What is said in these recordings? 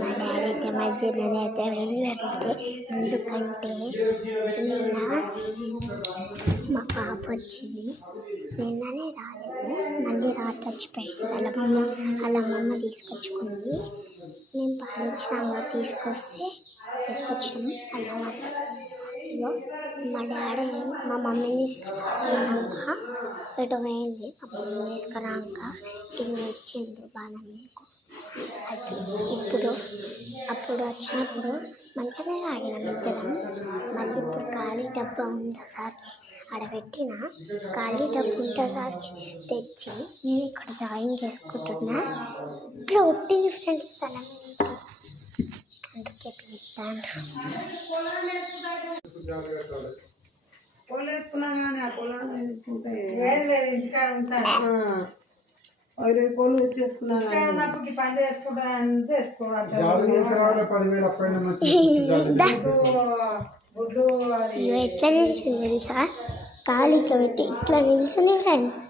మా డాడీ అయితే మధ్యలోనే అయితే వెళ్ళిపెడుతుంది. ఎందుకంటే నిన్న మా పాప వచ్చింది, నిన్ననే రాలేదు, మళ్ళీ రాత్రి వచ్చిపోయింది. వాళ్ళ అమ్మమ్మ తీసుకొచ్చుకుంది. మేము పాలిచ్చినాక తీసుకొచ్చినాము అన్నమాట. ఇగో మా డాడీ మా మమ్మీని తీసుకురాక ఎటు పోయింది. మా మమ్మీ తీసుకురాక గిన్నె ఇచ్చిండు బాగా మీకు. అది అప్పుడు వచ్చినప్పుడు మంచిగా ఆడినాం ఇద్దరం. మళ్ళీ ఇప్పుడు ఖాళీ డబ్బా ఉండేసరికి ఆడబెట్టిన ఖాళీ డబ్బు ఉండేసరికి తెచ్చి నేను ఇక్కడ డ్రాయింగ్ వేసుకుంటున్నా. ఇట్లా ఒట్టి ఫ్రెండ్స్ తన అందుకే పిలుస్తాను. కోళ్ళు తెచ్చేసుకున్నాను. ఎట్లా నిలిచింది తెలుసా? ఖాళీగా పెట్టి ఇట్లా నిలిచింది ఫ్రెండ్స్.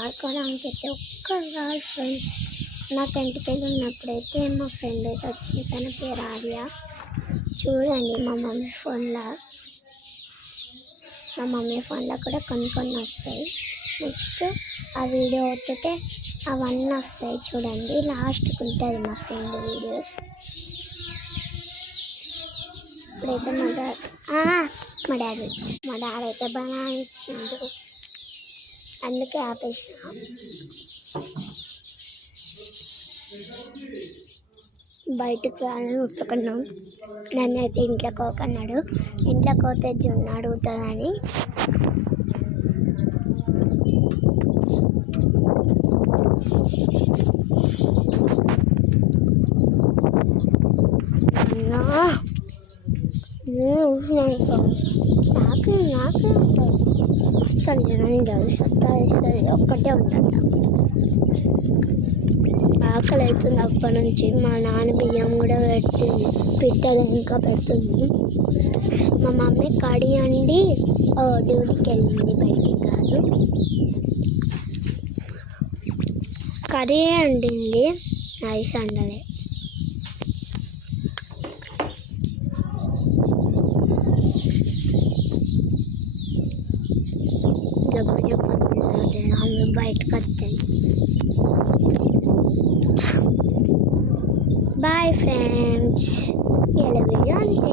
ఆడుకోవడానికి అయితే ఒక్కరు రాదు ఫ్రెండ్స్. నాకు ఇంటికి ఉన్నప్పుడైతే మా ఫ్రెండ్ అయితే వచ్చింది, తన పేరు ఆర్య. చూడండి మా మమ్మీ ఫోన్లో కూడా కొన్ని వస్తాయి. నెక్స్ట్ ఆ వీడియో అవుతుంటే అవన్నీ వస్తాయి చూడండి. లాస్ట్కి ఉంటుంది మా ఫ్రెండ్ వీడియోస్. ఇప్పుడైతే మా డాడీ అయితే బనానా ఇచ్చిండు, అందుకే ఆపేసినాం. బయటకు రాని ఉట్టుకున్నాం. నన్ను అయితే ఇంట్లోకి పోకన్నాడు. ఇంట్లోకి పోతే జున్ను అడుగుతుందని నాకు అసలు జనం సత్తా ఇస్తుంది, ఒక్కటే ఉంటాడు. ఆకలి అవుతుంది అప్పటి నుంచి. మా నాన్న బియ్యం కూడా పెట్టాలి, ఇంకా పెడుతుంది. మా మమ్మీ కడి అండి డ్యూటీకి వెళ్ళింది, బయటికి కాదు. కర్రీ వండింది, రైస్ వండలే. బయటకు వస్తాయి. బాయ్ ఫ్రెండ్స్, ఇలా వీడియో అంతే.